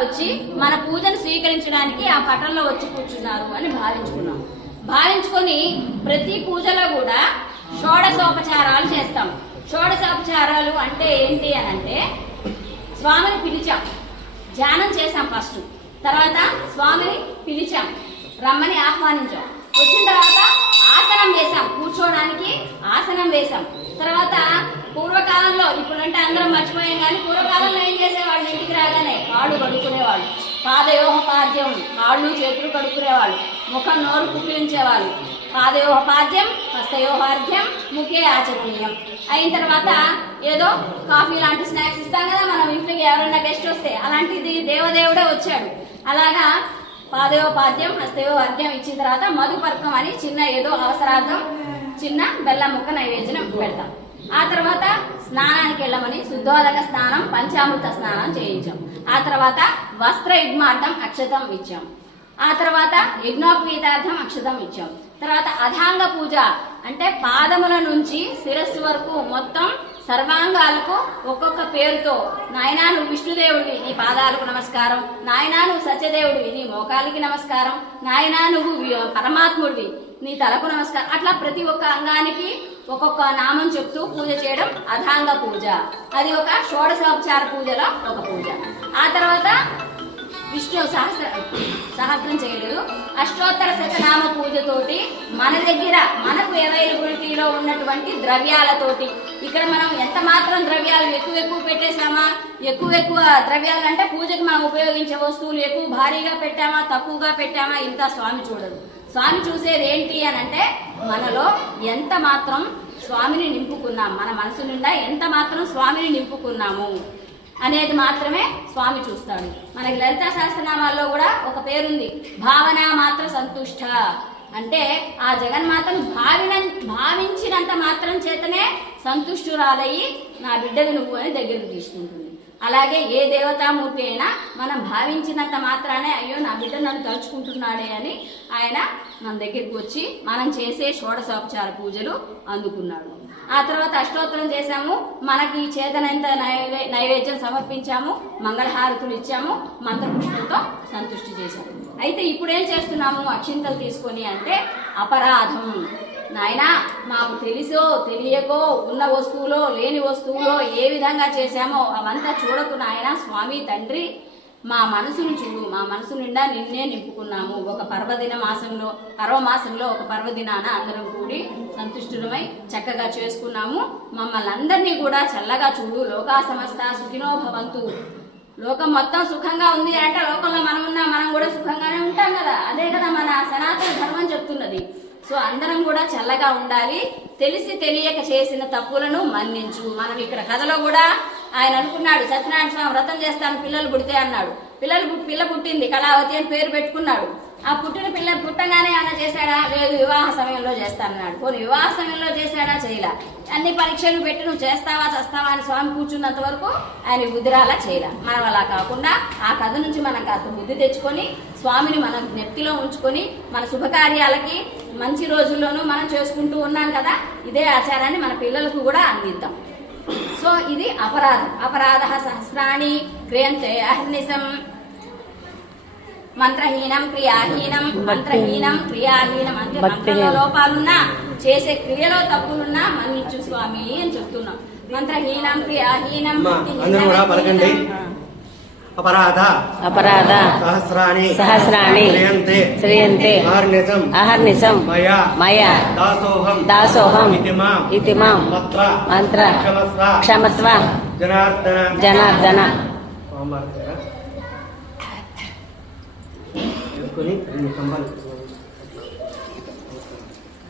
వారు వచ్చి మన పూజను స్వీకరించడానికి ఆ పటంలో వచ్చి కూర్చున్నారు అని భావించుకున్నాం. భావించుకొని ప్రతి పూజలో కూడా షోడశోపచారాలు చేస్తాం. షోడశోపచారాలు అంటే ఏంటి అని అంటే, స్వామిని పిలిచాం, ధ్యానం చేశాం ఫస్ట్, తర్వాత స్వామిని పిలిచాం, రమ్మని ఆహ్వానించాం, వచ్చిన తర్వాత ఆసనం వేశాం, కూర్చోడానికి ఆసనం వేశాం. తర్వాత పూర్వకాలంలో, ఇప్పుడంటే అందరం మర్చిపోయాం కానీ పూర్వకాలంలో ఏం చేసేవాళ్ళు, ఇంటికి రాగానే కాళ్ళు కడుక్కునేవాళ్ళు, పాదయోహపాద్యం, కాళ్ళు చేతులు కడుక్కునేవాళ్ళు, ముఖం నోరు పుక్కిలించేవాళ్ళు. పాదయోహపాద్యం హస్తయోహార్ఘ్యం ముఖే ఆచరణీయం. అయిన తర్వాత ఏదో కాఫీ లాంటి స్నాక్స్ ఇస్తాం కదా మనం ఇంట్లోకి, ఎవరైనా గెస్ట్ వస్తే, అలాంటిది దేవదేవుడే వచ్చాడు. అలాగా పాదయోపాద్యం హస్తయోహార్ఘ్యం ఇచ్చిన తర్వాత మధుపర్కం అని చిన్న ఏదో అవసరార్థం చిన్న బెల్లం ముక్క నైవేద్యం పెడతాం. ఆ తర్వాత స్నానానికి వెళ్ళమని శుద్ధోదక స్నానం, పంచామృత స్నానం చేయించాం. ఆ తర్వాత వస్త్ర యుగ్మార్థం అక్షతం ఇచ్చాం. ఆ తర్వాత యజ్ఞోపవీతార్థం అక్షతం ఇచ్చాం. తర్వాత అధాంగ పూజ అంటే పాదముల నుంచి శిరస్సు వరకు మొత్తం సర్వాంగాలకు ఒక్కొక్క పేరుతో, నాయనా నువ్వు విష్ణుదేవుడివి, నీ పాదాలకు నమస్కారం, నాయనా నువ్వు సత్యదేవుడివి, నీ మోకాలికి నమస్కారం, నాయనా నువ్వు పరమాత్ముడివి, నీ తలకు నమస్కారం, అట్లా ప్రతి ఒక్క అంగానికి ఒక్కొక్క నామం చెప్తూ పూజ చేయడం అధాంగ పూజ. అది ఒక షోడశోపచార పూజలో ఒక పూజ. ఆ తర్వాత విష్ణు సహస్రం చేయలేదు, అష్టోత్తర శతనామ పూజతోటి మన దగ్గర మనకు అవైలబిలిటీలో ఉన్నటువంటి ద్రవ్యాలతోటి, ఇక్కడ మనం ఎంత మాత్రం ద్రవ్యాలు ఎక్కువ పెట్టేసామా, ఎక్కువ ద్రవ్యాలు అంటే పూజకు మనం ఉపయోగించే వస్తువులు ఎక్కువ భారీగా పెట్టామా తక్కువగా పెట్టామా ఇంత స్వామి చూడదు. స్వామి చూసేది ఏంటి అని అంటే మనలో ఎంత మాత్రం స్వామిని నింపుకున్నాం, మన మనసు నిండా ఎంత మాత్రం స్వామిని నింపుకున్నాము అనేది మాత్రమే స్వామి చూస్తాడు. మనకి లలితా సహస్రనామాల్లో కూడా ఒక పేరుంది, భావన మాత్ర సంతుష్ట. అంటే ఆ జగన్మాతను భావించినంత మాత్రం చేతనే సంతుష్టురాలయ్యి నా బిడ్డవి నువ్వు అని దగ్గరకు తీసుకుంటుంది. అలాగే ఏ దేవతామూర్తి అయినా మనం భావించినంత మాత్రానే అయ్యో నా బిడ్డ నన్ను తలుచుకుంటున్నాడే అని ఆయన మన దగ్గరికి వచ్చి మనం చేసే షోడశోపచార పూజలు అందుకున్నాడు. ఆ తర్వాత అష్టోత్తరం చేశాము, మనకి చేతనంత నైవేద్యం సమర్పించాము, మంగళహారతులు ఇచ్చాము, మంత్రపుష్పంతో సంతృష్టి చేశాము. అయితే ఇప్పుడు ఏం చేస్తున్నాము, అక్షింతలు తీసుకొని అంటే అపరాధం, నాయనా మాకు తెలిసో తెలియకో ఉన్న వస్తువులో లేని వస్తువులో ఏ విధంగా చేశామో అవంతా చూడకు నాయనా, స్వామి తండ్రి మా మనసును చూడు, మా మనసు నిండా నిన్నే నింపుకున్నాము. ఒక పర్వమాసంలో ఒక పర్వదినాన అందరం కూడి సంతుష్టులమై చక్కగా చేసుకున్నాము. మమ్మల్ని అందరినీ కూడా చల్లగా చూడు, లోకా సమస్త సుఖినో భవంతు. లోకం మొత్తం సుఖంగా ఉంది అంటే లోకంలో మనం కూడా సుఖంగానే ఉంటాం కదా, అదే కదా మన సనాతన ధర్మం చెప్తున్నది. సో అందరం కూడా చల్లగా ఉండాలి, తెలిసి తెలియక చేసిన తప్పులను మన్నించు. మనం ఇక్కడ కథలో కూడా ఆయన అనుకున్నాడు, సత్యనారాయణ స్వామి వ్రతం చేస్తాను పిల్లలు పుడితే అన్నాడు. పిల్ల పుట్టింది, కళావతి అని పేరు పెట్టుకున్నాడు. ఆ పుట్టిన పిల్ల పుట్టంగానే ఆయన చేశాడా, లేదు వివాహ సమయంలో చేస్తానన్నాడు. పోనీ వివాహ సమయంలో చేశాడా, చేయలా. అన్ని పరీక్షలు పెట్టి నువ్వు చేస్తావా చేస్తావా అని స్వామి కూర్చున్నంత వరకు ఆయన బుద్ధిరాలా చేయలా. మనం అలా కాకుండా ఆ కథ నుంచి మనం కాస్త బుద్ధి తెచ్చుకొని స్వామిని మనం నెత్తిలో ఉంచుకొని మన శుభకార్యాలకి మంచి రోజుల్లోనూ మనం చేసుకుంటూ ఉన్నాం కదా, ఇదే ఆచారాన్ని మన పిల్లలకు కూడా అందిద్దాం. సో ఇది అపరాధ సహస్రాణి క్రియంతే అహర్నిశం. మంత్రహీనం క్రియాహీనం, మంత్రహీనం క్రియాహీనం అంటే మంత్రంలో లోపాలున్నా చేసే క్రియలో తప్పులున్నా మన్నించు స్వామి అని చెప్తున్నాం. మంత్రహీనం క్రియాహీనం అపరాధ సహస్రాణి శ్రీయంతే అహర్నిశం మయా దాసోహం ఇతి మాం మంత్ర క్షమస్వ జనార్దన.